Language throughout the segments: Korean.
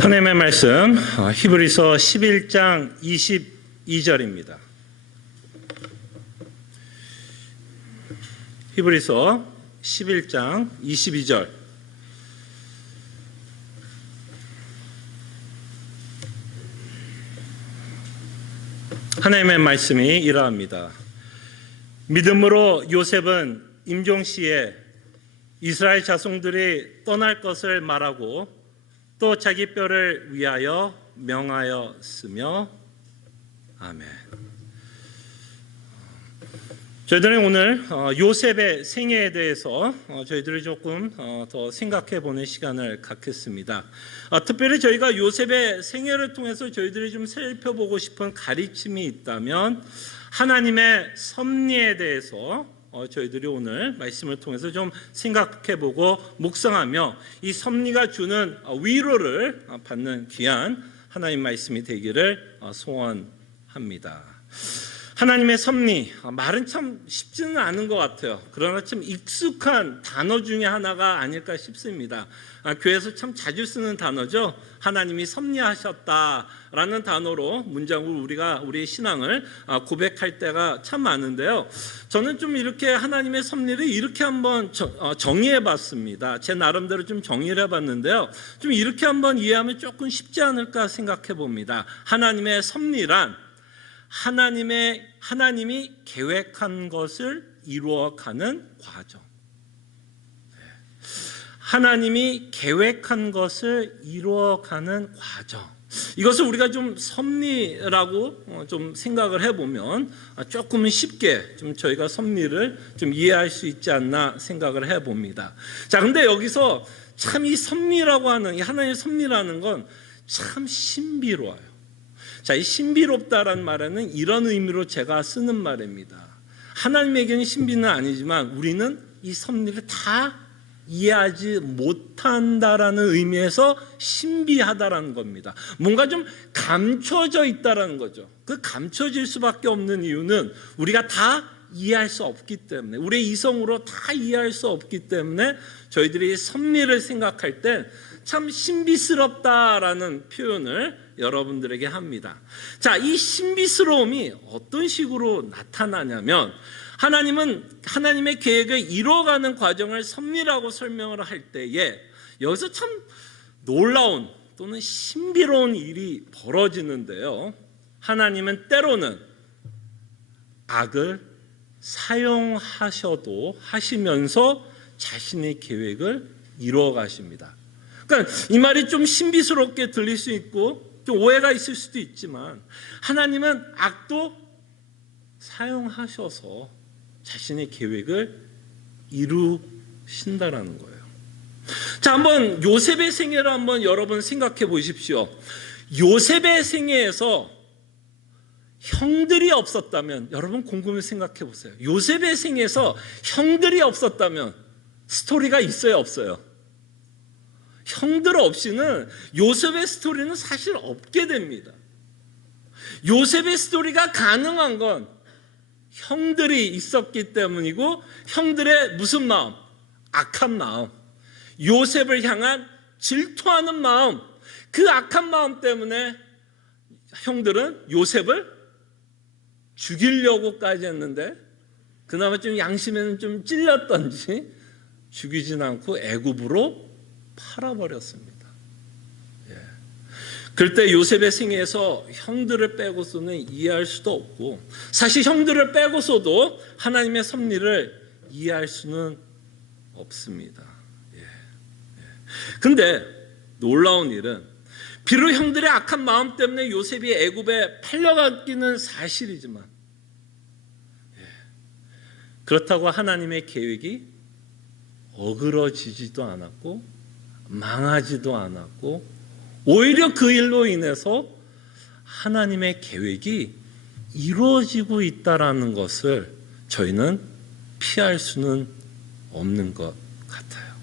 하나님의 말씀 히브리서 11장 22절입니다. 히브리서 11장 22절. 하나님의 말씀이 이러합니다. 믿음으로 요셉은 임종시에 이스라엘 자손들이 떠날 것을 말하고 또 자기 뼈를 위하여 명하였으며. 아멘. 저희들은 오늘 요셉의 생애에 대해서 저희들이 조금 더 생각해 보는 시간을 갖겠습니다. 특별히 저희가 요셉의 생애를 통해서 저희들이 좀 살펴보고 싶은 가르침이 있다면 하나님의 섭리에 대해서 저희들이 오늘 말씀을 통해서 좀 생각해보고 묵상하며 이 섭리가 주는 위로를 받는 귀한 하나님 말씀이 되기를 소원합니다. 하나님의 섭리, 말은 참 쉽지는 않은 것 같아요. 그러나 참 익숙한 단어 중에 하나가 아닐까 싶습니다. 교회에서 참 자주 쓰는 단어죠. 하나님이 섭리하셨다라는 단어로 문장으로 우리가 우리의 신앙을 고백할 때가 참 많은데요. 저는 좀 이렇게 하나님의 섭리를 이렇게 한번 정의해 봤습니다. 제 나름대로 좀 정의를 해봤는데요. 좀 이렇게 한번 이해하면 조금 쉽지 않을까 생각해 봅니다. 하나님의 섭리란 하나님이 계획한 것을 이루어가는 과정. 하나님이 계획한 것을 이루어가는 과정. 이것을 우리가 좀 섭리라고 좀 생각을 해보면 조금은 쉽게 좀 저희가 섭리를 좀 이해할 수 있지 않나 생각을 해봅니다. 자, 근데 여기서 참 이 섭리라고 하는, 이 하나님의 섭리라는 건 참 신비로워요. 자, 이 신비롭다라는 말에는 이런 의미로 제가 쓰는 말입니다. 하나님에게는 신비는 아니지만 우리는 이 섭리를 다 이해하지 못한다라는 의미에서 신비하다라는 겁니다. 뭔가 좀 감춰져 있다라는 거죠. 그 감춰질 수밖에 없는 이유는 우리가 다 이해할 수 없기 때문에, 우리의 이성으로 다 이해할 수 없기 때문에 저희들이 섭리를 생각할 때 참 신비스럽다라는 표현을 여러분들에게 합니다. 자, 이 신비스러움이 어떤 식으로 나타나냐면 하나님은 하나님의 계획을 이루어가는 과정을 섭리라고 설명을 할 때에 여기서 참 놀라운 또는 신비로운 일이 벌어지는데요. 하나님은 때로는 악을 사용하셔도 하시면서 자신의 계획을 이루어 가십니다. 그러니까 이 말이 좀 신비스럽게 들릴 수 있고 좀 오해가 있을 수도 있지만 하나님은 악도 사용하셔서 자신의 계획을 이루신다라는 거예요. 자, 한번 요셉의 생애를 한번 여러분 생각해 보십시오. 요셉의 생애에서 형들이 없었다면, 여러분 곰곰이 생각해 보세요. 요셉의 생애에서 형들이 없었다면 스토리가 있어요, 없어요? 형들 없이는 요셉의 스토리는 사실 없게 됩니다. 요셉의 스토리가 가능한 건 형들이 있었기 때문이고, 형들의 무슨 마음? 악한 마음. 요셉을 향한 질투하는 마음. 그 악한 마음 때문에 형들은 요셉을 죽이려고까지 했는데 그나마 좀 양심에는 좀 찔렸던지 죽이진 않고 애굽으로 팔아버렸습니다. 예. 그럴 때 요셉의 생애에서 형들을 빼고서는 이해할 수도 없고, 사실 형들을 빼고서도 하나님의 섭리를 이해할 수는 없습니다. 그런데 놀라운 일은 비록 형들의 악한 마음 때문에 요셉이 애굽에 팔려갔기는 사실이지만 그렇다고 하나님의 계획이 어그러지지도 않았고 망하지도 않았고, 오히려 그 일로 인해서 하나님의 계획이 이루어지고 있다는 것을 저희는 피할 수는 없는 것 같아요.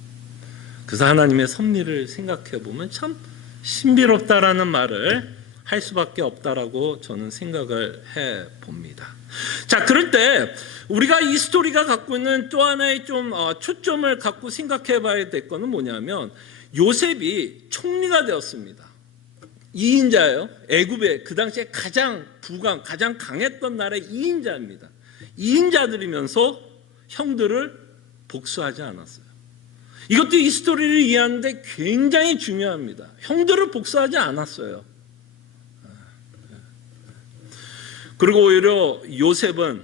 그래서 하나님의 섭리를 생각해 보면 참 신비롭다라는 말을 할 수밖에 없다라고 저는 생각을 해 봅니다. 자, 그럴 때 우리가 이 스토리가 갖고 있는 또 하나의 좀 초점을 갖고 생각해 봐야 될 것은 뭐냐면, 요셉이 총리가 되었습니다. 2인자예요. 애굽의 그 당시에 가장 가장 강했던 나라의 2인자입니다. 2인자들이면서 형들을 복수하지 않았어요. 이것도 이 스토리를 이해하는데 굉장히 중요합니다. 형들을 복수하지 않았어요. 그리고 오히려 요셉은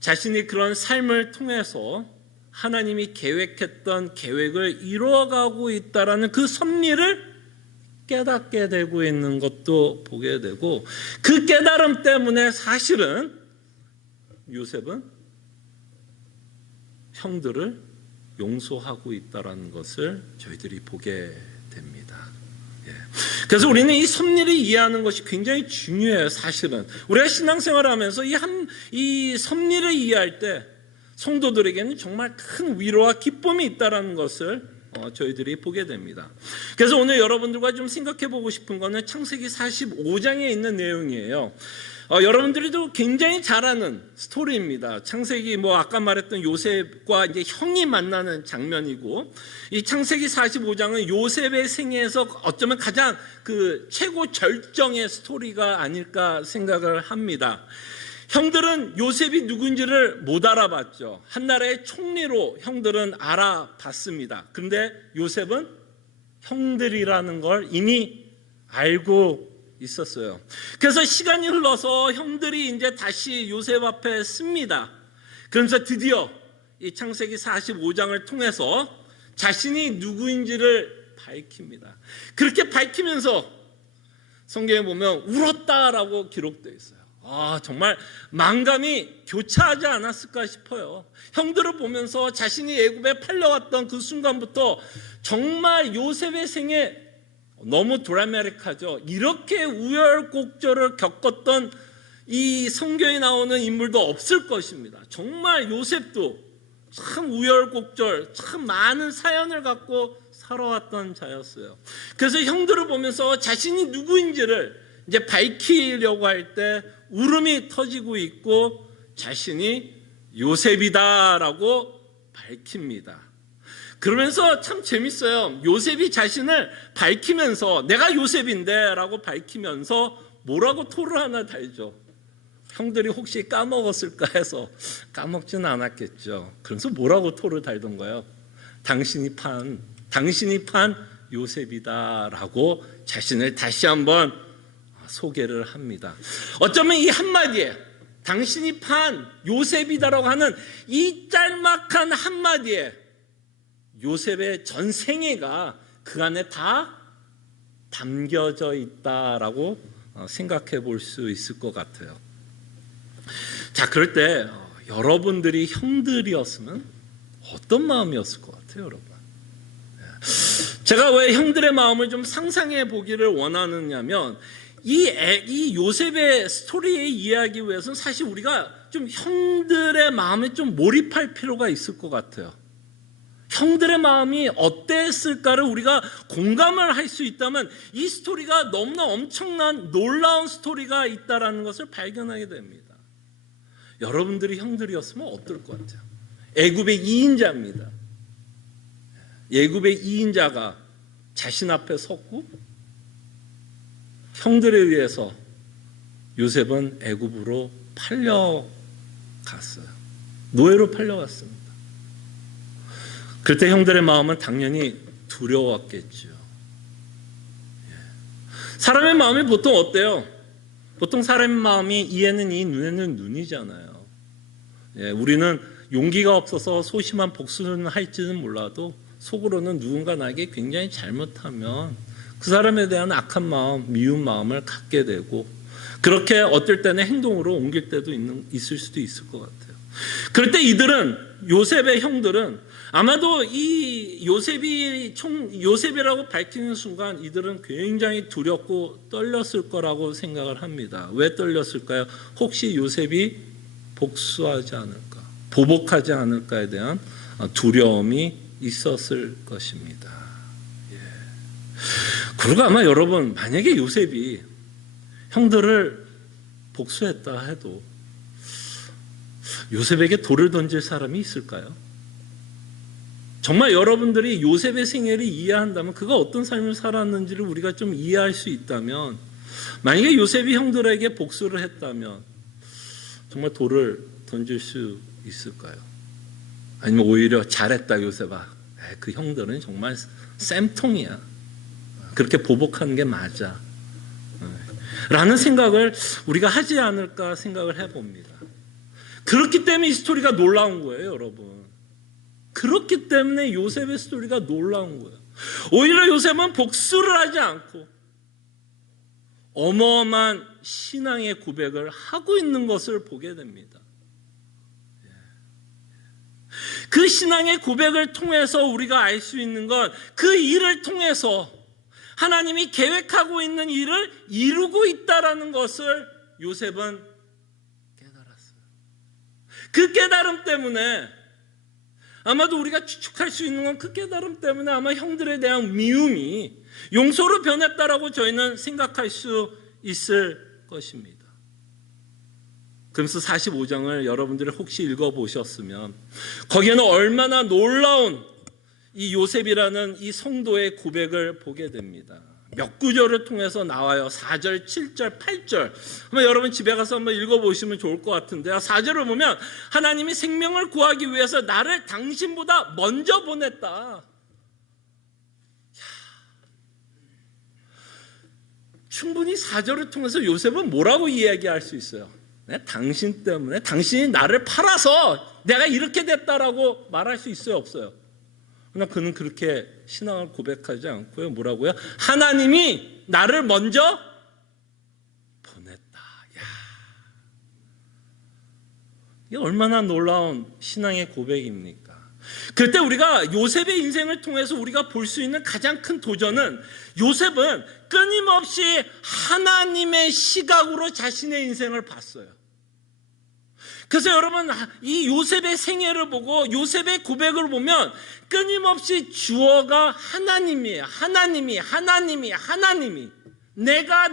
자신이 그런 삶을 통해서 하나님이 계획했던 계획을 이루어가고 있다라는 그 섭리를 깨닫게 되고 있는 것도 보게 되고, 그 깨달음 때문에 사실은 요셉은 형들을 용서하고 있다는 것을 저희들이 보게 됩니다. 그래서 우리는 이 섭리를 이해하는 것이 굉장히 중요해요. 사실은 우리가 신앙생활을 하면서 이 섭리를 이해할 때 성도들에게는 정말 큰 위로와 기쁨이 있다는 것을 저희들이 보게 됩니다. 그래서 오늘 여러분들과 좀 생각해 보고 싶은 것은 창세기 45장에 있는 내용이에요. 여러분들도 굉장히 잘 아는 스토리입니다. 창세기 아까 말했던 요셉과 이제 형이 만나는 장면이고, 이 창세기 45장은 요셉의 생애에서 어쩌면 가장 그 최고 절정의 스토리가 아닐까 생각을 합니다. 형들은 요셉이 누군지를 못 알아봤죠. 한 나라의 총리로 형들은 알아봤습니다. 그런데 요셉은 형들이라는 걸 이미 알고 있었어요. 그래서 시간이 흘러서 형들이 이제 다시 요셉 앞에 씁니다. 그러면서 드디어 이 창세기 45장을 통해서 자신이 누구인지를 밝힙니다. 그렇게 밝히면서 성경에 보면 울었다라고 기록되어 있어요. 정말 만감이 교차하지 않았을까 싶어요. 형들을 보면서 자신이 애굽에 팔려왔던 그 순간부터 정말 요셉의 생에 너무 드라마틱하죠. 이렇게 우여곡절을 겪었던 이 성경에 나오는 인물도 없을 것입니다. 정말 요셉도 참 우여곡절, 참 많은 사연을 갖고 살아왔던 자였어요. 그래서 형들을 보면서 자신이 누구인지를 이제 밝히려고 할 때 울음이 터지고 있고, 자신이 요셉이다라고 밝힙니다. 그러면서 참 재밌어요. 요셉이 자신을 밝히면서 내가 요셉인데 라고 밝히면서 뭐라고 토를 하나 달죠. 형들이 혹시 까먹었을까 해서 까먹지는 않았겠죠. 그래서 뭐라고 토를 달던가요? 당신이 판 요셉이다라고 자신을 다시 한번 소개를 합니다. 어쩌면 이 한마디에, 당신이 판 요셉이다라고 하는 이 짤막한 한마디에 요셉의 전 생애가 그 안에 다 담겨져 있다라고 생각해 볼 수 있을 것 같아요. 자, 그럴 때 여러분들이 형들이었으면 어떤 마음이었을 것 같아요, 여러분? 제가 왜 형들의 마음을 좀 상상해 보기를 원하느냐면, 이 요셉의 스토리에 이해하기 위해서는 사실 우리가 좀 형들의 마음에 좀 몰입할 필요가 있을 것 같아요. 형들의 마음이 어땠을까를 우리가 공감을 할 수 있다면 이 스토리가 너무나 엄청난 놀라운 스토리가 있다는 것을 발견하게 됩니다. 여러분들이 형들이었으면 어떨 것 같아요? 애굽의 2인자입니다. 애굽의 2인자가 자신 앞에 섰고, 형들에 의해서 요셉은 애굽으로 팔려갔어요. 노예로 팔려갔습니다. 그때 형들의 마음은 당연히 두려웠겠죠. 사람의 마음이 보통 어때요? 보통 사람의 마음이 이에는 이, 눈에는 눈이잖아요. 우리는 용기가 없어서 소심한 복수는 할지는 몰라도 속으로는 누군가 나에게 굉장히 잘못하면 그 사람에 대한 악한 마음, 미운 마음을 갖게 되고, 그렇게 어떨 때는 행동으로 옮길 때도 있을 수도 있을 것 같아요. 그럴 때 요셉의 형들은 아마도 이 요셉이라고 밝히는 순간 이들은 굉장히 두렵고 떨렸을 거라고 생각을 합니다. 왜 떨렸을까요? 혹시 요셉이 복수하지 않을까, 보복하지 않을까에 대한 두려움이 있었을 것입니다. 그리고 아마 여러분, 만약에 요셉이 형들을 복수했다 해도 요셉에게 돌을 던질 사람이 있을까요? 정말 여러분들이 요셉의 생애를 이해한다면, 그가 어떤 삶을 살았는지를 우리가 좀 이해할 수 있다면, 만약에 요셉이 형들에게 복수를 했다면 정말 돌을 던질 수 있을까요? 아니면 오히려 잘했다 요셉아, 그 형들은 정말 쌤통이야, 그렇게 보복하는 게 맞아 라는 생각을 우리가 하지 않을까 생각을 해봅니다. 그렇기 때문에 이 스토리가 놀라운 거예요, 여러분. 그렇기 때문에 요셉의 스토리가 놀라운 거예요. 오히려 요셉은 복수를 하지 않고 어마어마한 신앙의 고백을 하고 있는 것을 보게 됩니다. 그 신앙의 고백을 통해서 우리가 알 수 있는 건, 그 일을 통해서 하나님이 계획하고 있는 일을 이루고 있다라는 것을 요셉은 깨달았어요. 그 깨달음 때문에, 아마도 우리가 추측할 수 있는 건 그 깨달음 때문에 아마 형들에 대한 미움이 용서로 변했다라고 저희는 생각할 수 있을 것입니다. 그러면서 45장을 여러분들이 혹시 읽어보셨으면 거기에는 얼마나 놀라운 이 요셉이라는 이 성도의 고백을 보게 됩니다. 몇 구절을 통해서 나와요. 4절, 7절, 8절. 한번 여러분 집에 가서 한번 읽어보시면 좋을 것 같은데요. 4절을 보면 하나님이 생명을 구하기 위해서 나를 당신보다 먼저 보냈다. 충분히 4절을 통해서 요셉은 뭐라고 이야기할 수 있어요? 당신 때문에, 당신이 나를 팔아서 내가 이렇게 됐다라고 말할 수 있어요, 없어요? 그러나 그는 그렇게 신앙을 고백하지 않고요. 뭐라고요? 하나님이 나를 먼저 보냈다. 야, 이게 얼마나 놀라운 신앙의 고백입니까? 그때 우리가 요셉의 인생을 통해서 우리가 볼 수 있는 가장 큰 도전은, 요셉은 끊임없이 하나님의 시각으로 자신의 인생을 봤어요. 그래서 여러분, 이 요셉의 생애를 보고 요셉의 고백을 보면 끊임없이 주어가 하나님이에요. 하나님이 내가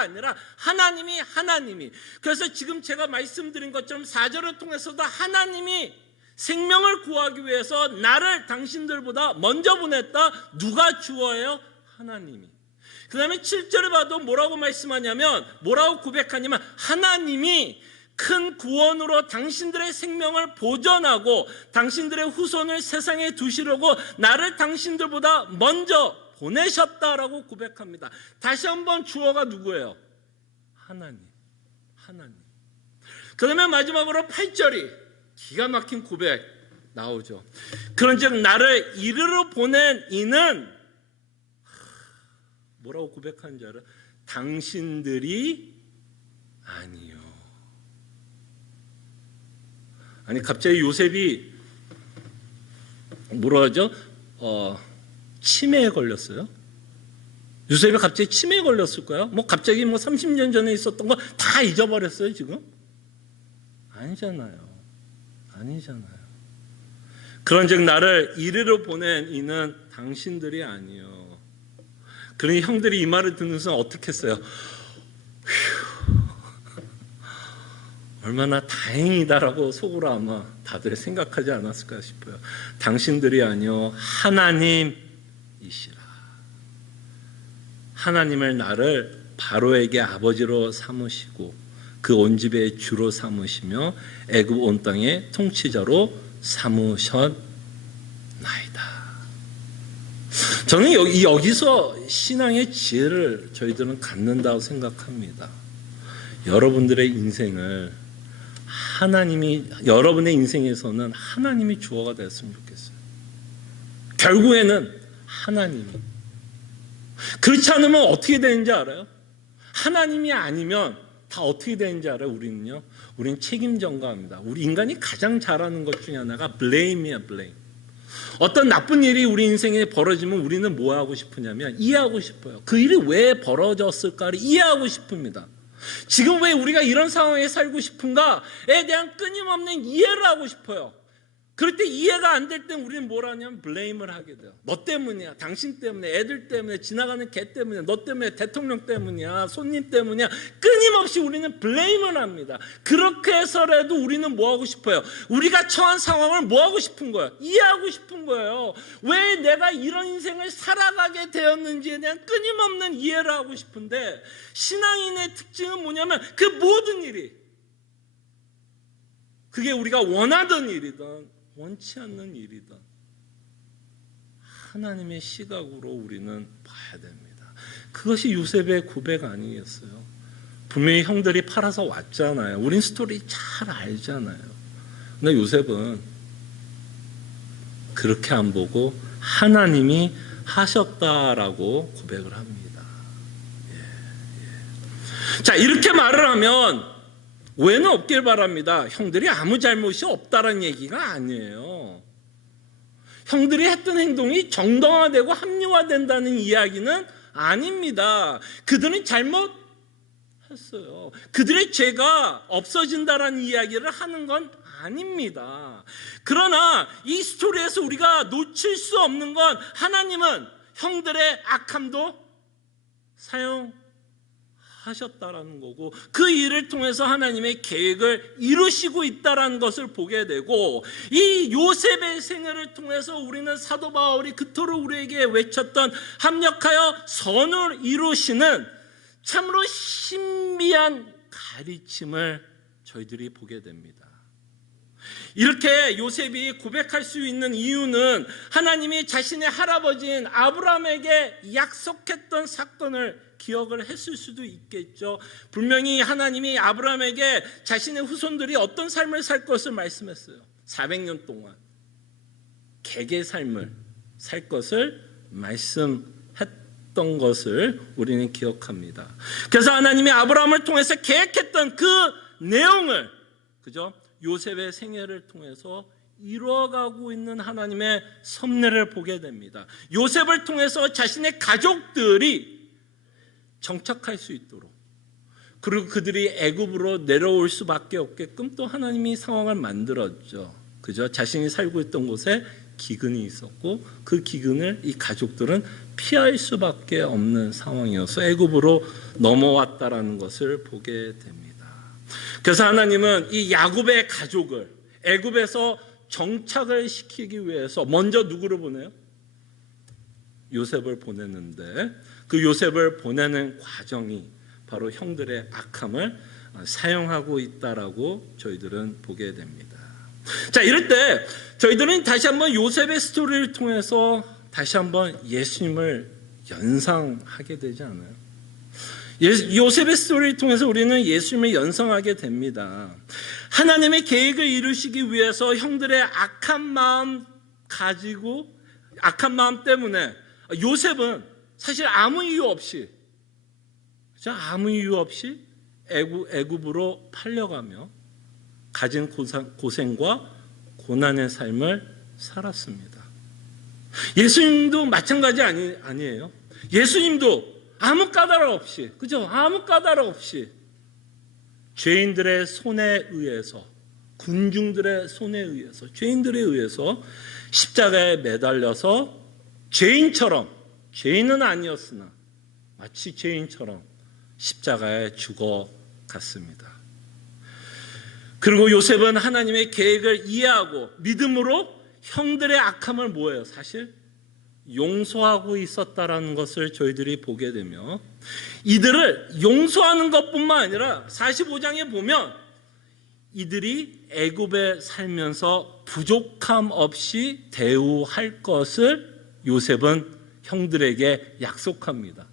아니라 하나님이. 그래서 지금 제가 말씀드린 것처럼 4절을 통해서도 하나님이 생명을 구하기 위해서 나를 당신들보다 먼저 보냈다. 누가 주어예요? 하나님이. 그 다음에 7절에 봐도 뭐라고 말씀하냐면, 뭐라고 고백하냐면, 하나님이 큰 구원으로 당신들의 생명을 보전하고 당신들의 후손을 세상에 두시려고 나를 당신들보다 먼저 보내셨다라고 고백합니다. 다시 한번 주어가 누구예요? 하나님. 그러면 마지막으로 8절이 기가 막힌 고백 나오죠. 그런즉 나를 이르러 보낸 이는, 뭐라고 고백하는지 알아요? 당신들이 아니요. 아니, 갑자기 요셉이 뭐라 하죠? 치매에 걸렸어요. 요셉이 갑자기 치매에 걸렸을까요? 갑자기 30년 전에 있었던 거 다 잊어버렸어요, 지금? 아니잖아요. 그런즉 나를 이리로 보낸 이는 당신들이 아니요. 그러니 형들이 이 말을 듣는 순간 어떻게 했어요? 얼마나 다행이다라고 속으로 아마 다들 생각하지 않았을까 싶어요. 당신들이 아니요, 하나님이시라. 하나님을 나를 바로에게 아버지로 삼으시고 그 온 집의 주로 삼으시며 애굽 온 땅의 통치자로 삼으셨나이다. 저는 여기서 신앙의 지혜를 저희들은 갖는다고 생각합니다. 여러분들의 인생을 여러분의 인생에서는 하나님이 주어가 됐으면 좋겠어요. 결국에는 하나님이. 그렇지 않으면 어떻게 되는지 알아요? 하나님이 아니면 다 어떻게 되는지 알아요? 우리는 책임 전가합니다. 우리 인간이 가장 잘하는 것 중에 하나가 blame이야, blame. 어떤 나쁜 일이 우리 인생에 벌어지면 우리는 뭐 하고 싶으냐면 이해하고 싶어요. 그 일이 왜 벌어졌을까를 이해하고 싶습니다. 지금 왜 우리가 이런 상황에 살고 싶은가에 대한 끊임없는 이해를 하고 싶어요. 그럴 때 이해가 안 될 때 우리는 뭘 하냐면 블레임을 하게 돼요. 너 때문이야, 당신 때문에, 애들 때문에, 지나가는 개 때문에, 너 때문에, 대통령 때문이야, 손님 때문이야. 끊임없이 우리는 블레임을 합니다. 그렇게 해서라도 우리는 뭐 하고 싶어요? 우리가 처한 상황을 뭐 하고 싶은 거예요? 이해하고 싶은 거예요. 왜 내가 이런 인생을 살아가게 되었는지에 대한 끊임없는 이해를 하고 싶은데, 신앙인의 특징은 뭐냐면 그 모든 일이, 그게 우리가 원하던 일이든 원치 않는 일이든 하나님의 시각으로 우리는 봐야 됩니다. 그것이 요셉의 고백 아니겠어요? 분명히 형들이 팔아서 왔잖아요. 우린 스토리 잘 알잖아요. 근데 요셉은 그렇게 안 보고 하나님이 하셨다라고 고백을 합니다. 자, 이렇게 말을 하면 오해는 없길 바랍니다. 형들이 아무 잘못이 없다는 얘기가 아니에요. 형들이 했던 행동이 정당화되고 합리화된다는 이야기는 아닙니다. 그들은 잘못했어요. 그들의 죄가 없어진다는 이야기를 하는 건 아닙니다. 그러나 이 스토리에서 우리가 놓칠 수 없는 건 하나님은 형들의 악함도 사용하셨다라는 거고, 그 일을 통해서 하나님의 계획을 이루시고 있다라는 것을 보게 되고, 이 요셉의 생애를 통해서 우리는 사도 바울이 그토록 우리에게 외쳤던 합력하여 선을 이루시는 참으로 신비한 가르침을 저희들이 보게 됩니다. 이렇게 요셉이 고백할 수 있는 이유는 하나님이 자신의 할아버지인 아브라함에게 약속했던 사건을 기억을 했을 수도 있겠죠. 분명히 하나님이 아브라함에게 자신의 후손들이 어떤 삶을 살 것을 말씀했어요. 400년 동안 개의 삶을 살 것을 말씀했던 것을 우리는 기억합니다. 그래서 하나님이 아브라함을 통해서 계획했던 그 내용을, 그죠? 요셉의 생애를 통해서 이루어가고 있는 하나님의 섭리를 보게 됩니다. 요셉을 통해서 자신의 가족들이 정착할 수 있도록, 그리고 그들이 애굽으로 내려올 수밖에 없게끔 또 하나님이 상황을 만들었죠. 그죠? 자신이 살고 있던 곳에 기근이 있었고 그 기근을 이 가족들은 피할 수밖에 없는 상황이어서 애굽으로 넘어왔다라는 것을 보게 됩니다. 그래서 하나님은 이 야곱의 가족을 애굽에서 정착을 시키기 위해서 먼저 누구를 보내요? 요셉을 보냈는데, 그 요셉을 보내는 과정이 바로 형들의 악함을 사용하고 있다라고 저희들은 보게 됩니다. 자, 이럴 때 저희들은 다시 한번 요셉의 스토리를 통해서 다시 한번 예수님을 연상하게 되지 않아요? 요셉의 스토리를 통해서 우리는 예수님을 연상하게 됩니다. 하나님의 계획을 이루시기 위해서 형들의 악한 마음 때문에 요셉은 사실 아무 이유 없이 애굽으로 팔려가며 가진 고생과 고난의 삶을 살았습니다. 예수님도 마찬가지 아니에요? 예수님도 아무 까다로움 없이, 그죠? 아무 까다로움 없이 죄인들의 손에 의해서, 군중들의 손에 의해서, 죄인들에 의해서 십자가에 매달려서 죄인은 아니었으나 마치 죄인처럼 십자가에 죽어갔습니다. 그리고 요셉은 하나님의 계획을 이해하고 믿음으로 형들의 악함을 뭐예요? 사실 용서하고 있었다라는 것을 저희들이 보게 되며, 이들을 용서하는 것뿐만 아니라 45장에 보면 이들이 애굽에 살면서 부족함 없이 대우할 것을 요셉은 형들에게 약속합니다.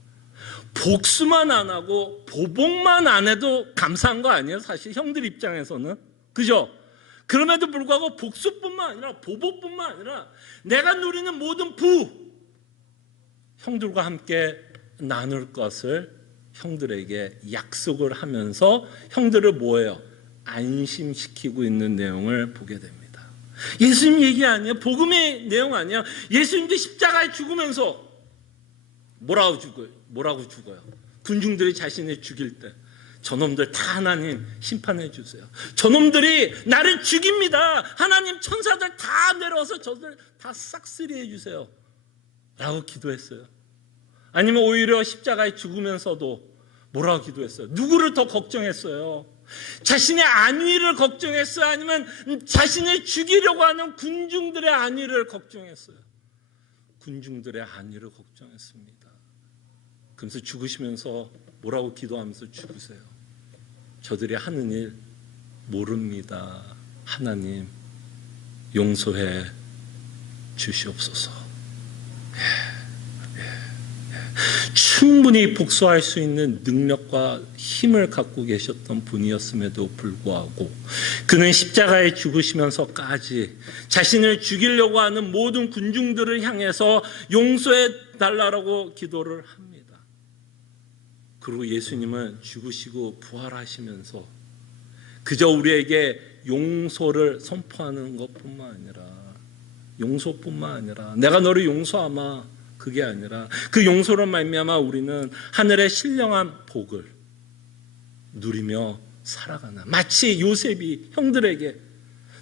복수만 안 하고 보복만 안 해도 감사한 거 아니에요? 사실 형들 입장에서는, 그죠? 그럼에도 불구하고 복수뿐만 아니라 보복뿐만 아니라 내가 누리는 모든 형들과 함께 나눌 것을 형들에게 약속을 하면서 형들을 뭐예요? 안심시키고 있는 내용을 보게 됩니다. 예수님 얘기 아니에요? 복음의 내용 아니에요? 예수님도 십자가에 죽으면서 뭐라고 죽어요? 군중들이 자신을 죽일 때 저놈들 다 하나님 심판해 주세요. 저놈들이 나를 죽입니다. 하나님 천사들 다 내려와서 저들 다 싹쓸이해 주세요 라고 기도했어요. 아니면 오히려 십자가에 죽으면서도 뭐라고 기도했어요? 누구를 더 걱정했어요? 자신의 안위를 걱정했어요? 아니면 자신을 죽이려고 하는 군중들의 안위를 걱정했어요? 군중들의 안위를 걱정했습니다. 그래서 죽으시면서 뭐라고 기도하면서 죽으세요? 저들이 하는 일 모릅니다. 하나님 용서해 주시옵소서. 충분히 복수할 수 있는 능력과 힘을 갖고 계셨던 분이었음에도 불구하고 그는 십자가에 죽으시면서까지 자신을 죽이려고 하는 모든 군중들을 향해서 용서해 달라고 기도를 합니다. 그리고 예수님은 죽으시고 부활하시면서 그저 우리에게 용서를 선포하는 것뿐만 아니라 내가 너를 용서하마, 그게 아니라 그 용서로 말미암아 우리는 하늘의 신령한 복을 누리며 살아가는, 마치 요셉이 형들에게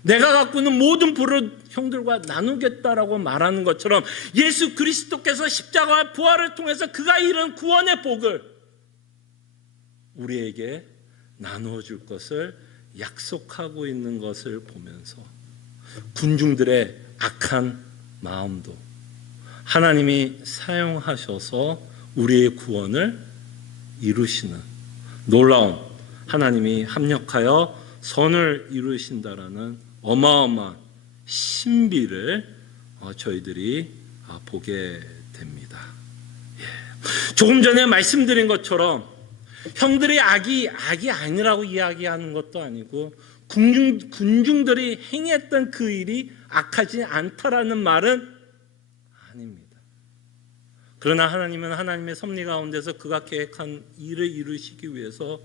내가 갖고 있는 모든 부를 형들과 나누겠다라고 말하는 것처럼 예수 그리스도께서 십자가와 부활을 통해서 그가 이룬 구원의 복을 우리에게 나누어 줄 것을 약속하고 있는 것을 보면서 군중들의 악한 마음도 하나님이 사용하셔서 우리의 구원을 이루시는 놀라운, 하나님이 합력하여 선을 이루신다라는 어마어마한 신비를 저희들이 보게 됩니다. 조금 전에 말씀드린 것처럼 형들이 악이 아니라고 이야기하는 것도 아니고 군중들이 행했던 그 일이 악하지 않다라는 말은 아닙니다. 그러나 하나님은 하나님의 섭리 가운데서 그가 계획한 일을 이루시기 위해서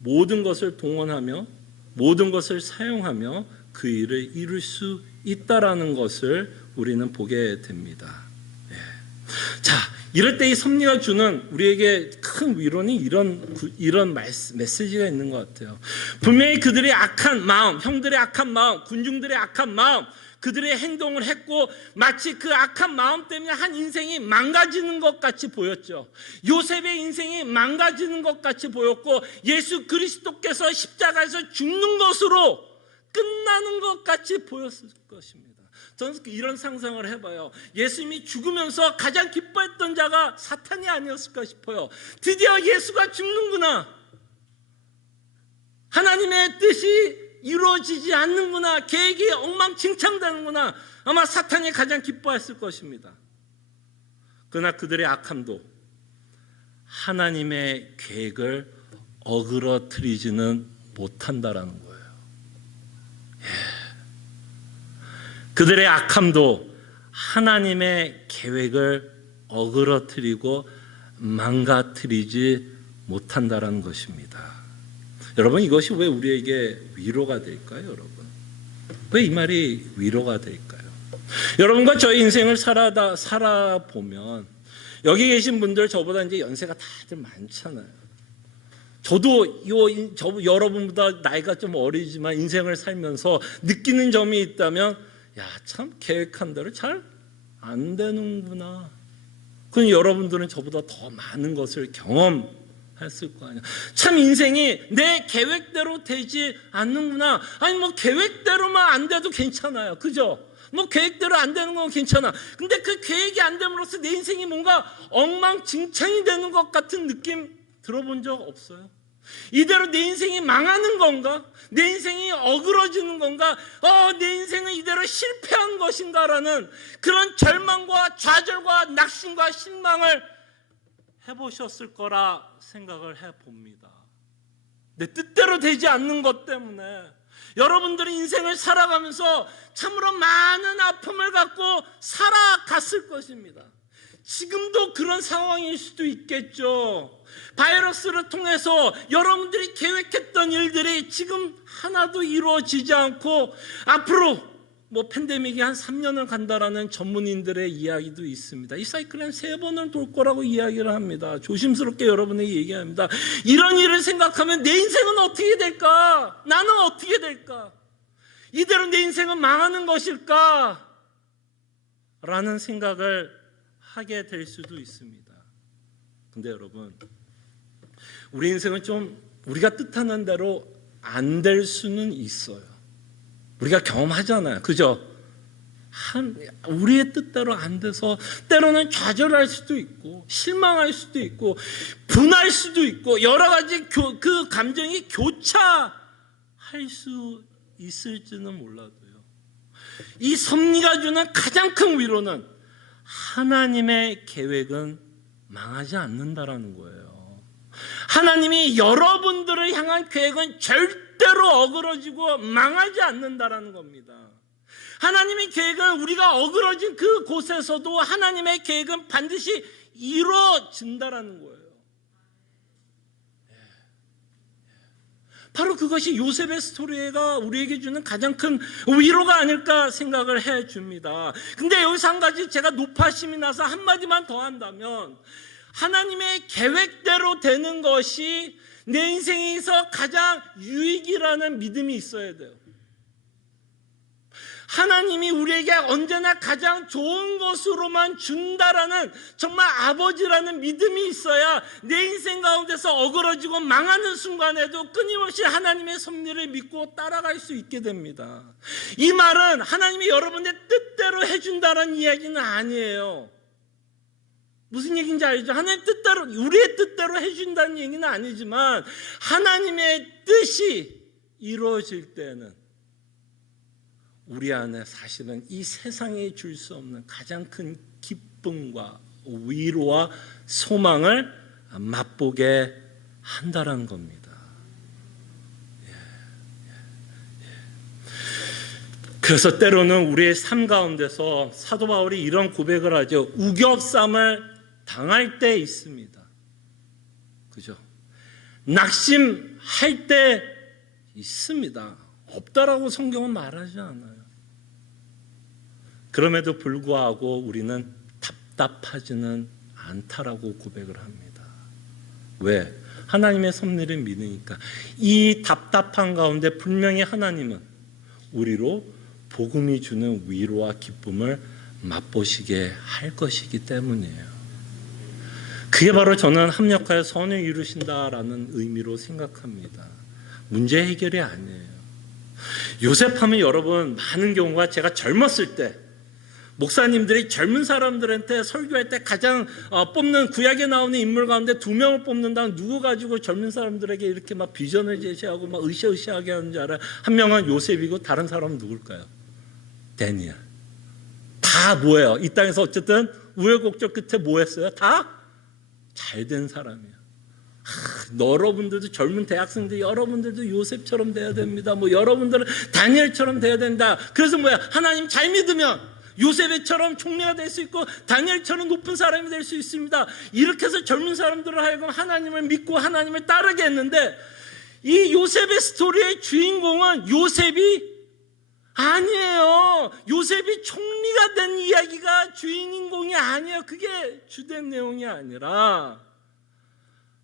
모든 것을 동원하며 모든 것을 사용하며 그 일을 이룰 수 있다라는 것을 우리는 보게 됩니다. 자, 이럴 때 이 섭리가 주는 우리에게 큰 위로는 이런 메시지가 있는 것 같아요. 분명히 그들의 악한 마음, 형들의 악한 마음, 군중들의 악한 마음, 그들의 행동을 했고 마치 그 악한 마음 때문에 한 인생이 망가지는 것 같이 보였죠. 요셉의 인생이 망가지는 것 같이 보였고 예수 그리스도께서 십자가에서 죽는 것으로 끝나는 것 같이 보였을 것입니다. 저는 이런 상상을 해봐요. 예수님이 죽으면서 가장 기뻐했던 자가 사탄이 아니었을까 싶어요. 드디어 예수가 죽는구나. 하나님의 뜻이 이루어지지 않는구나. 계획이 엉망진창되는구나. 아마 사탄이 가장 기뻐했을 것입니다. 그러나 그들의 악함도 하나님의 계획을 어그러뜨리지는 못한다라는 거예요. 그들의 악함도 하나님의 계획을 어그러뜨리고 망가뜨리지 못한다라는 것입니다. 여러분, 이것이 왜 우리에게 위로가 될까요? 여러분, 왜 이 말이 위로가 될까요? 여러분과 저희 인생을 살아보면 여기 계신 분들 저보다 이제 연세가 다들 많잖아요. 저도 여러분보다 나이가 좀 어리지만 인생을 살면서 느끼는 점이 있다면, 야, 참 계획한 대로 잘 안 되는구나. 그럼 여러분들은 저보다 더 많은 것을 경험했을 거 아니야. 참 인생이 내 계획대로 되지 않는구나. 아니 뭐 계획대로만 안 돼도 괜찮아요. 그죠? 뭐 계획대로 안 되는 건 괜찮아. 근데 그 계획이 안 됨으로써 내 인생이 뭔가 엉망진창이 되는 것 같은 느낌 들어본 적 없어요? 이대로 내 인생이 망하는 건가? 내 인생이 어그러지는 건가? 내 인생은 이대로 실패한 것인가라는 그런 절망과 좌절과 낙심과 신망을 해보셨을 거라 생각을 해봅니다. 내 뜻대로 되지 않는 것 때문에 여러분들이 인생을 살아가면서 참으로 많은 아픔을 갖고 살아갔을 것입니다. 지금도 그런 상황일 수도 있겠죠. 바이러스를 통해서 여러분들이 계획했던 일들이 지금 하나도 이루어지지 않고 앞으로 뭐 팬데믹이 한 3년을 간다라는 전문인들의 이야기도 있습니다. 이 사이클은 3번을 돌 거라고 이야기를 합니다. 조심스럽게 여러분에게 얘기합니다. 이런 일을 생각하면 내 인생은 어떻게 될까? 나는 어떻게 될까? 이대로 내 인생은 망하는 것일까? 라는 생각을 하게 될 수도 있습니다. 근데 여러분, 우리 인생은 좀 우리가 뜻하는 대로 안 될 수는 있어요. 우리가 경험하잖아요. 그죠? 우리의 뜻대로 안 돼서 때로는 좌절할 수도 있고 실망할 수도 있고 분할 수도 있고 여러 가지 그 감정이 교차할 수 있을지는 몰라도요. 이 섭리가 주는 가장 큰 위로는 하나님의 계획은 망하지 않는다라는 거예요. 하나님이 여러분들을 향한 계획은 절대로 어그러지고 망하지 않는다라는 겁니다. 하나님의 계획은 우리가 어그러진 그 곳에서도 하나님의 계획은 반드시 이루어진다라는 거예요. 바로 그것이 요셉의 스토리가 우리에게 주는 가장 큰 위로가 아닐까 생각을 해줍니다. 근데 여기서 한 가지 제가 높아심이 나서 한마디만 더 한다면 하나님의 계획대로 되는 것이 내 인생에서 가장 유익이라는 믿음이 있어야 돼요. 하나님이 우리에게 언제나 가장 좋은 것으로만 준다라는 정말 아버지라는 믿음이 있어야 내 인생 가운데서 어그러지고 망하는 순간에도 끊임없이 하나님의 섭리를 믿고 따라갈 수 있게 됩니다. 이 말은 하나님이 여러분의 뜻대로 해준다는 이야기는 아니에요. 무슨 얘기인지 알죠? 하나님 뜻대로, 우리의 뜻대로 해준다는 얘기는 아니지만 하나님의 뜻이 이루어질 때는 우리 안에 사실은 이 세상에 줄 수 없는 가장 큰 기쁨과 위로와 소망을 맛보게 한다는 겁니다. 그래서 때로는 우리의 삶 가운데서 사도 바울이 이런 고백을 하죠. 우겨쌈을 당할 때 있습니다. 그죠? 낙심할 때 있습니다. 없다라고 성경은 말하지 않아요. 그럼에도 불구하고 우리는 답답하지는 않다라고 고백을 합니다. 왜? 하나님의 섭리를 믿으니까. 이 답답한 가운데 분명히 하나님은 우리로 복음이 주는 위로와 기쁨을 맛보시게 할 것이기 때문이에요. 그게 바로 저는 합력하여 선을 이루신다라는 의미로 생각합니다. 문제 해결이 아니에요. 요셉 하면 여러분 많은 경우가 제가 젊었을 때 목사님들이 젊은 사람들한테 설교할 때 가장 뽑는 구약에 나오는 인물 가운데 2명을 뽑는다면 누구 가지고 젊은 사람들에게 이렇게 막 비전을 제시하고 막 으쌰으쌰하게 하는 줄 알아요? 한 명은 요셉이고 다른 사람은 누굴까요? 다니엘. 다 뭐예요? 이 땅에서 어쨌든 우여곡절 끝에 뭐 했어요? 다 잘된 사람이에요. 여러분들도 젊은 대학생들 여러분들도 요셉처럼 돼야 됩니다. 뭐 여러분들은 다니엘처럼 돼야 된다. 그래서 뭐야? 하나님 잘 믿으면 요셉처럼 총리가 될 수 있고 다니엘처럼 높은 사람이 될 수 있습니다. 이렇게 해서 젊은 사람들을 하여금 하나님을 믿고 하나님을 따르게 했는데 이 요셉의 스토리의 주인공은 요셉이 아니에요. 요셉이 총리가 된 이야기가 주인공이 아니에요. 그게 주된 내용이 아니라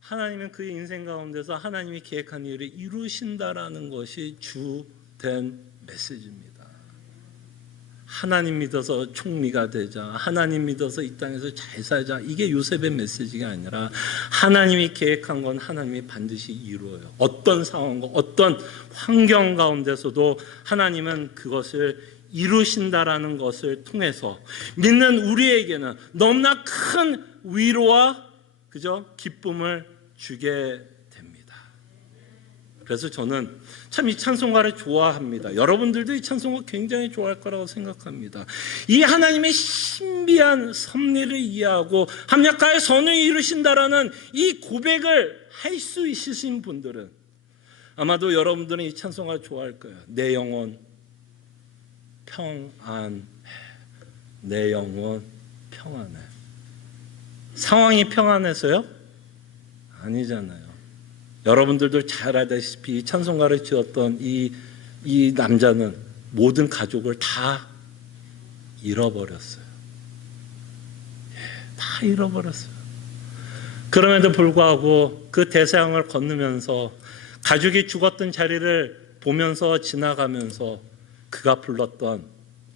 하나님은 그의 인생 가운데서 하나님이 계획한 일을 이루신다라는 것이 주된 메시지입니다. 하나님 믿어서 총리가 되자, 하나님 믿어서 이 땅에서 잘 살자, 이게 요셉의 메시지가 아니라 하나님이 계획한 건 하나님이 반드시 이루어요. 어떤 상황과 어떤 환경 가운데서도 하나님은 그것을 이루신다라는 것을 통해서 믿는 우리에게는 너무나 큰 위로와 그죠? 기쁨을 주게 됩니다. 그래서 저는 참 이 찬송가를 좋아합니다. 여러분들도 이 찬송가 굉장히 좋아할 거라고 생각합니다. 이 하나님의 신비한 섭리를 이해하고 합력하여 선을 이루신다라는 이 고백을 할 수 있으신 분들은 아마도 여러분들은 이 찬송가를 좋아할 거예요. 내 영혼 평안해. 내 영혼 평안해. 상황이 평안해서요? 아니잖아요. 여러분들도 잘 알다시피 이 찬송가를 지었던 이 남자는 모든 가족을 다 잃어버렸어요. 다 잃어버렸어요. 그럼에도 불구하고 그 대서양을 건너면서 가족이 죽었던 자리를 보면서 지나가면서 그가 불렀던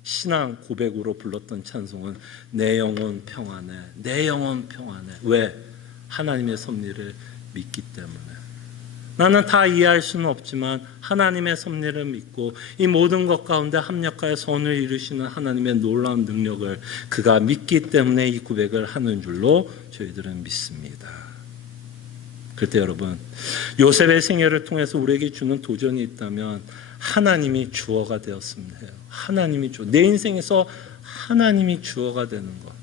신앙 고백으로 불렀던 찬송은 내 영혼 평안해, 내 영혼 평안해. 왜? 하나님의 섭리를 믿기 때문에. 나는 다 이해할 수는 없지만 하나님의 섭리를 믿고 이 모든 것 가운데 합력하여 선을 이루시는 하나님의 놀라운 능력을 그가 믿기 때문에 이 고백을 하는 줄로 저희들은 믿습니다. 그때 여러분, 요셉의 생애를 통해서 우리에게 주는 도전이 있다면 하나님이 주어가 되었으면 해요. 하나님이 주어. 내 인생에서 하나님이 주어가 되는 것.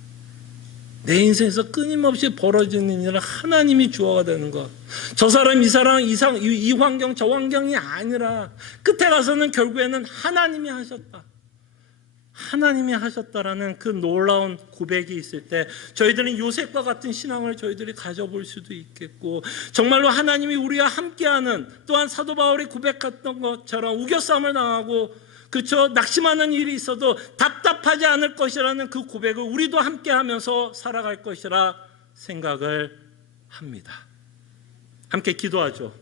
내 인생에서 끊임없이 벌어지는 일은 하나님이 주어가 되는 것. 저 사람, 이 사람, 이 환경, 저 환경이 아니라 끝에 가서는 결국에는 하나님이 하셨다. 하나님이 하셨다라는 그 놀라운 고백이 있을 때 저희들은 요셉과 같은 신앙을 저희들이 가져볼 수도 있겠고, 정말로 하나님이 우리와 함께하는, 또한 사도 바울이 고백했던 것처럼 우겨싸움을 당하고 그렇죠, 낙심하는 일이 있어도 답답하지 않을 것이라는 그 고백을 우리도 함께하면서 살아갈 것이라 생각을 합니다. 함께 기도하죠.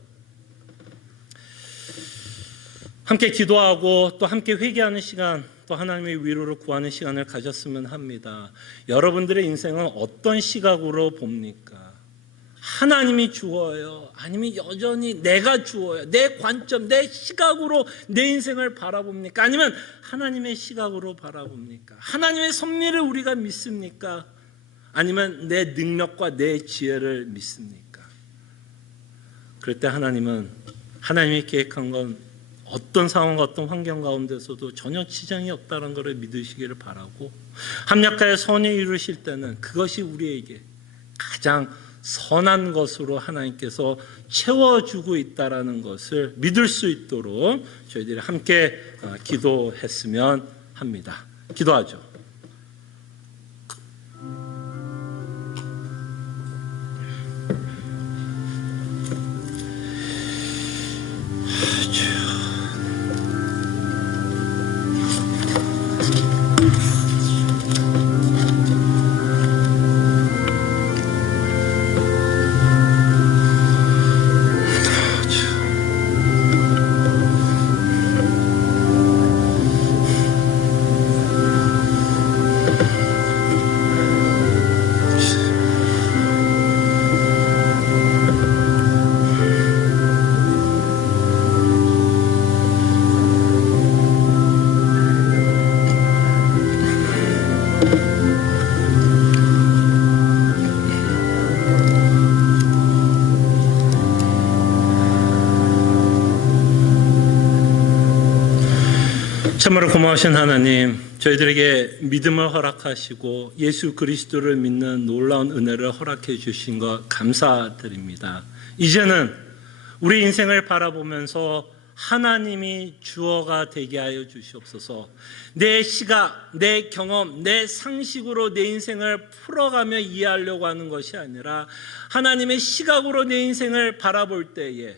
함께 기도하고 또 함께 회개하는 시간, 또 하나님의 위로를 구하는 시간을 가졌으면 합니다. 여러분들의 인생은 어떤 시각으로 봅니까? 하나님이 주어요? 아니면 여전히 내가 주어요? 내 관점, 내 시각으로 내 인생을 바라봅니까? 아니면 하나님의 시각으로 바라봅니까? 하나님의 섭리를 우리가 믿습니까? 아니면 내 능력과 내 지혜를 믿습니까? 그럴 때 하나님이 계획한 건 어떤 상황과 어떤 환경 가운데서도 전혀 지장이 없다는 것을 믿으시기를 바라고, 합력하여 선을 이루실 때는 그것이 우리에게 가장 선한 것으로 하나님께서 채워주고 있다는 것을 믿을 수 있도록 저희들이 함께 기도했으면 합니다. 기도하죠. 참으로 고마우신 하나님, 저희들에게 믿음을 허락하시고 예수 그리스도를 믿는 놀라운 은혜를 허락해 주신 것 감사드립니다. 이제는 우리 인생을 바라보면서 하나님이 주어가 되게 하여 주시옵소서. 내 시각, 내 경험, 내 상식으로 내 인생을 풀어가며 이해하려고 하는 것이 아니라 하나님의 시각으로 내 인생을 바라볼 때에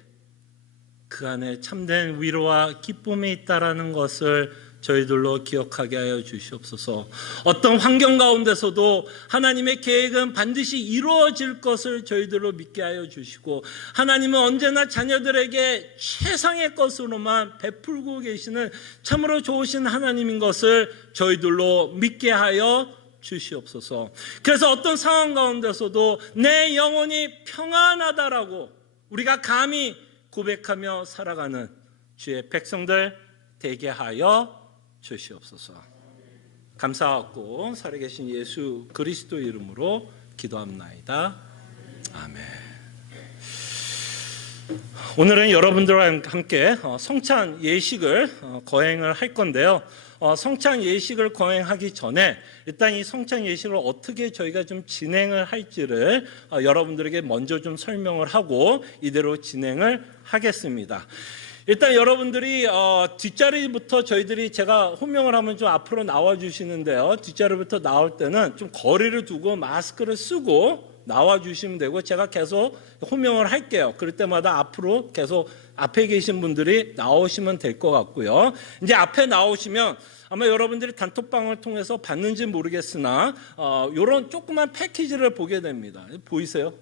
그 안에 참된 위로와 기쁨이 있다라는 것을 저희들로 기억하게 하여 주시옵소서. 어떤 환경 가운데서도 하나님의 계획은 반드시 이루어질 것을 저희들로 믿게 하여 주시고, 하나님은 언제나 자녀들에게 최상의 것으로만 베풀고 계시는 참으로 좋으신 하나님인 것을 저희들로 믿게 하여 주시옵소서. 그래서 어떤 상황 가운데서도 내 영혼이 평안하다라고 우리가 감히 고백하며 살아가는 주의 백성들 되게 하여 주시옵소서. 감사하고 살아계신 예수 그리스도 이름으로 기도합나이다. 아멘. 오늘은 여러분들과 함께 성찬 예식을 거행을 할 건데요. 성찬 예식을 거행하기 전에 일단 이 성찬 예식을 어떻게 저희가 좀 진행을 할지를 여러분들에게 먼저 좀 설명을 하고 이대로 진행을 하겠습니다. 일단 여러분들이 뒷자리부터 제가 호명을 하면 좀 앞으로 나와 주시는데요. 뒷자리부터 나올 때는 좀 거리를 두고 마스크를 쓰고 나와 주시면 되고 제가 계속 호명을 할게요. 그럴 때마다 앞으로 계속 앞에 계신 분들이 나오시면 될 것 같고요. 이제 앞에 나오시면 아마 여러분들이 단톡방을 통해서 봤는지 모르겠으나 이런 조그만 패키지를 보게 됩니다. 보이세요?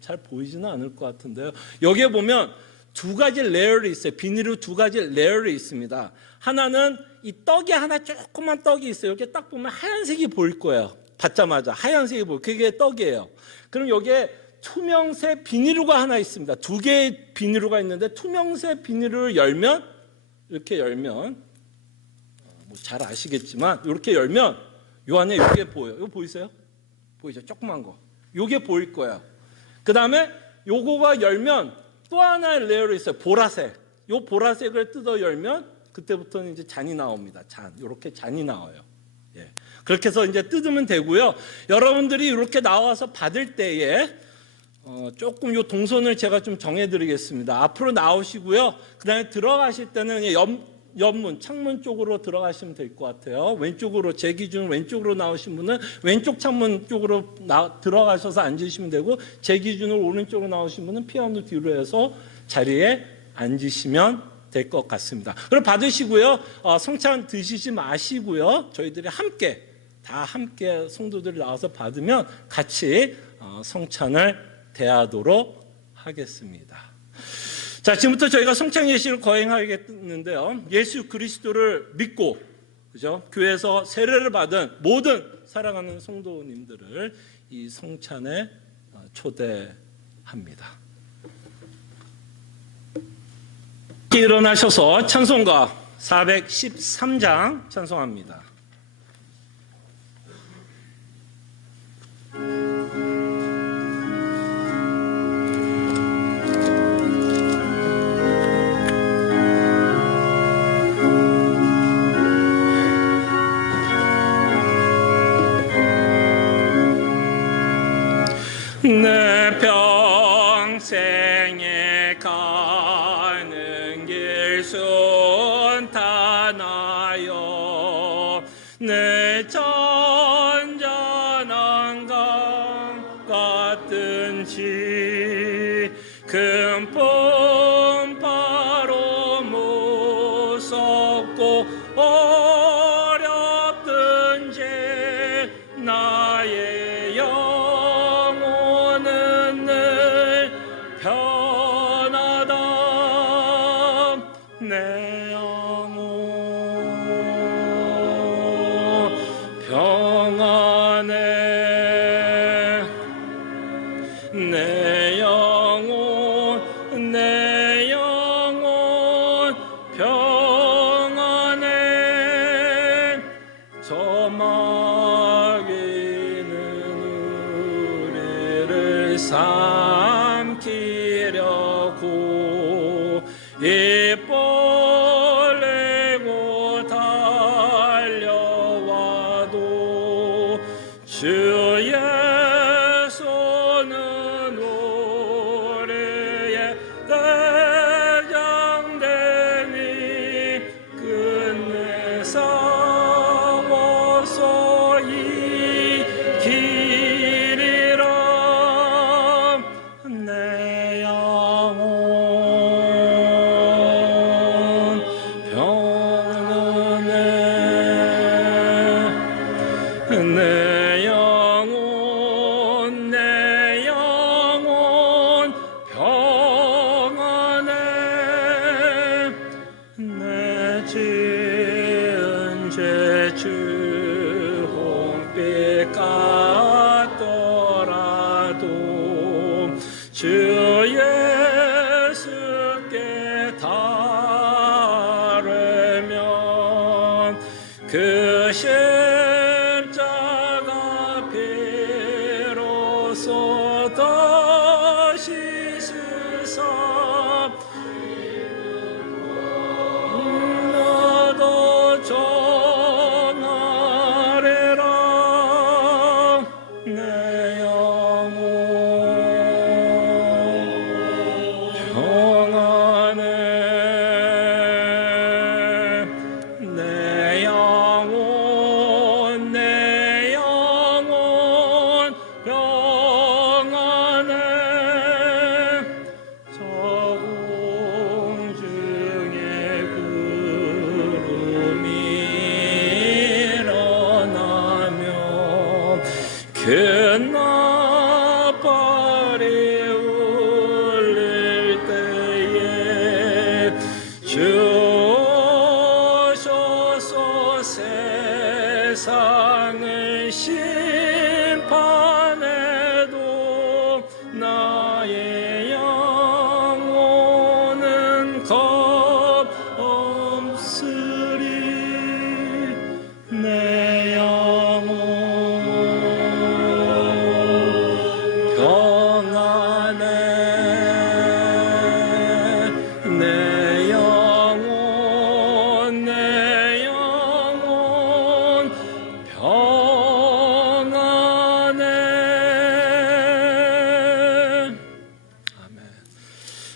잘 보이지는 않을 것 같은데요. 여기에 보면 두 가지 레이어가 있어요. 비닐로 두 가지 레이어가 있습니다. 하나는 이 떡이 하나 조그만 떡이 있어요. 이렇게 딱 보면 하얀색이 보일 거예요. 받자마자 하얀색이 보여요. 그게 떡이에요. 그럼 여기에 투명색 비닐루가 하나 있습니다. 두 개의 비닐루가 있는데 투명색 비닐루를 열면 이렇게 열면 뭐 잘 아시겠지만 이렇게 열면 요 안에 이게 보여요. 이거 보이세요? 보이죠? 조그만 거. 요게 보일 거예요. 그 다음에 요거가 열면 또 하나의 레이어가 있어요. 보라색. 요 보라색을 뜯어 열면 그때부터는 이제 잔이 나옵니다. 잔. 이렇게 잔이 나와요. 예. 그렇게 해서 이제 뜯으면 되고요. 여러분들이 이렇게 나와서 받을 때에 조금 요 동선을 제가 좀 정해드리겠습니다. 앞으로 나오시고요. 그 다음에 들어가실 때는 옆문, 창문 쪽으로 들어가시면 될 것 같아요. 왼쪽으로, 제 기준 왼쪽으로 나오신 분은 왼쪽 창문 쪽으로 들어가셔서 앉으시면 되고, 제 기준으로 오른쪽으로 나오신 분은 피아노 뒤로 해서 자리에 앉으시면 될 것 같습니다. 그럼 받으시고요. 성찬 드시지 마시고요. 저희들이 함께, 다 함께 성도들이 나와서 받으면 같이 성찬을 대하도록 하겠습니다. 자, 지금부터 저희가 성찬 예식을 거행하겠는데요. 예수 그리스도를 믿고, 그죠? 교회에서 세례를 받은 모든 사랑하는 성도님들을 이 성찬에 초대합니다. 일어나셔서 찬송가 413장 찬송합니다. 내 평생에 가는 길 순탄하여 내 잔잔한 강 같든지 큰 풍파로 무섭고 어렵든지 나의 영혼은 늘 편하다. 내 영혼 평안해. 내 영혼 평안해. 저마귀는 우리를 삼키려고 입벌리고 달려와도 주 예수는 우리의 대장되니 끝내 싸워서 이기리라. 내 영혼 평안해. 내 영혼 평안해. 내 지은 죄 주홍빛 같더라도 주 예수께 달으면 그 십자가 비로소 다시 쓰사 나도 전하리라. 내 영혼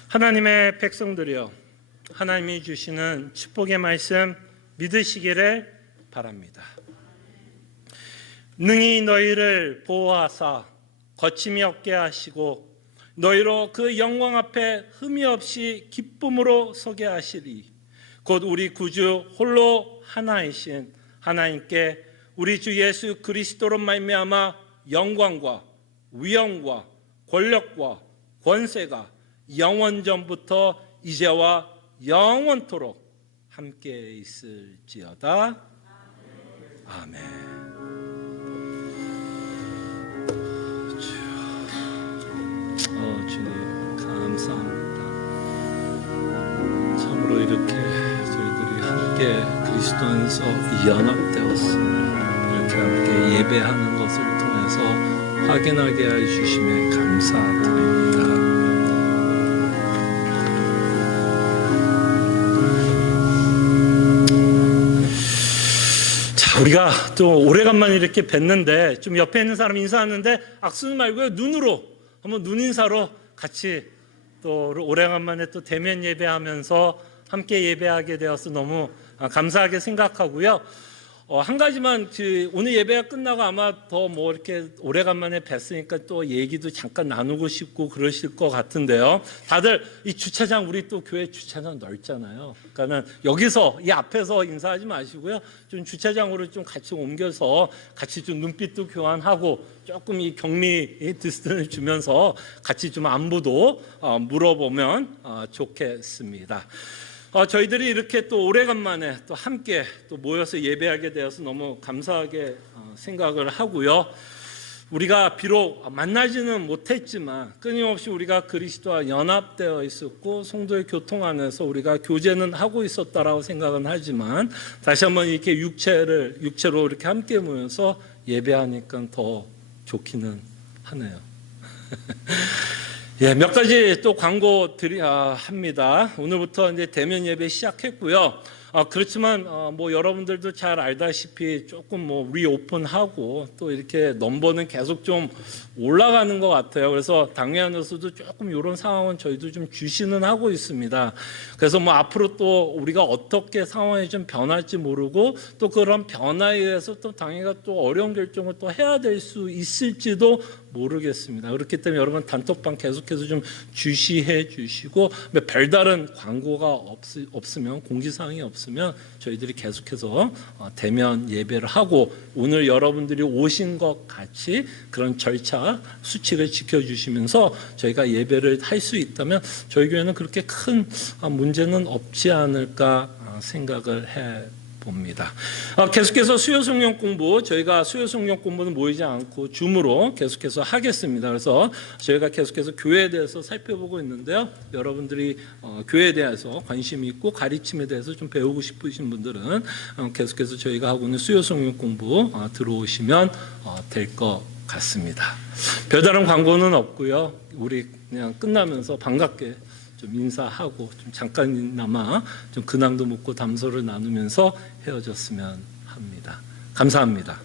하나님의 백성들이여, 하나님이 주시는 축복의 말씀 믿으시기를 바랍니다. 능히 너희를 보호하사 거침이 없게 하시고 너희로 그 영광 앞에 흠이 없이 기쁨으로 서게 하시리. 곧 우리 구주 홀로 하나이신 하나님께 우리 주 예수 그리스도로 말미암아 영광과 위엄과 권력과 권세가 영원전부터 이제와 영원토록 함께 있을지어다. 아멘. 주님 감사합니다. 참으로 이렇게 저희들이 함께 그리스도 안에서 연합되었습니다. 이렇게 함께 예배하는 것을 통해서 확인하게 해주심에 감사드립니다. 우리가 또 오래간만에 이렇게 뵀는데 좀 옆에 있는 사람 인사하는데 악수는 말고요, 눈으로 한번 눈인사로 같이 또 오래간만에 또 대면 예배하면서 함께 예배하게 되어서 너무 감사하게 생각하고요. 한 가지만 오늘 예배가 끝나고 아마 더 뭐 이렇게 오래간만에 뵀으니까 또 얘기도 잠깐 나누고 싶고 그러실 것 같은데요. 다들 이 주차장, 우리 또 교회 주차장 넓잖아요. 그러니까는 여기서 이 앞에서 인사하지 마시고요. 좀 주차장으로 좀 같이 옮겨서 같이 좀 눈빛도 교환하고 조금 이 격리 디스턴을 주면서 같이 좀 안부도 물어보면 좋겠습니다. 저희들이 이렇게 또 오래간만에 또 함께 또 모여서 예배하게 되어서 너무 감사하게 생각을 하고요. 우리가 비록 만나지는 못했지만 끊임없이 우리가 그리스도와 연합되어 있었고 성도의 교통 안에서 우리가 교제는 하고 있었다라고 생각은 하지만 다시 한번 이렇게 육체로 이렇게 함께 모여서 예배하니까 더 좋기는 하네요. 예, 몇 가지 또 광고 합니다. 오늘부터 이제 대면 예배 시작했고요. 그렇지만 뭐 여러분들도 잘 알다시피 조금 뭐 리오픈하고 또 이렇게 넘버는 계속 좀 올라가는 것 같아요. 그래서 당회 안에서도 조금 이런 상황은 저희도 좀 주시는 하고 있습니다. 그래서 뭐 앞으로 또 우리가 어떻게 상황이 좀 변할지 모르고 또 그런 변화에 의해서 또 당회가 또 어려운 결정을 또 해야 될 수 있을지도 모르겠습니다. 그렇기 때문에 여러분 단톡방 계속해서 좀 주시해 주시고 별다른 광고가 없으면 공지사항이 없으면 저희들이 계속해서 대면 예배를 하고 오늘 여러분들이 오신 것 같이 그런 절차 수칙을 지켜주시면서 저희가 예배를 할 수 있다면 저희 교회는 그렇게 큰 문제는 없지 않을까 생각을 봅니다. 계속해서 수요 성령 공부, 저희가 수요 성령 공부는 모이지 않고 줌으로 계속해서 하겠습니다. 그래서 저희가 계속해서 교회에 대해서 살펴보고 있는데요. 여러분들이 교회에 대해서 관심이 있고 가르침에 대해서 좀 배우고 싶으신 분들은 계속해서 저희가 하고 있는 수요 성령 공부 들어오시면 될 것 같습니다. 별다른 광고는 없고요. 우리 그냥 끝나면서 반갑게 좀 인사하고 좀 잠깐이나마 좀 근황도 묻고 담소를 나누면서 헤어졌으면 합니다. 감사합니다.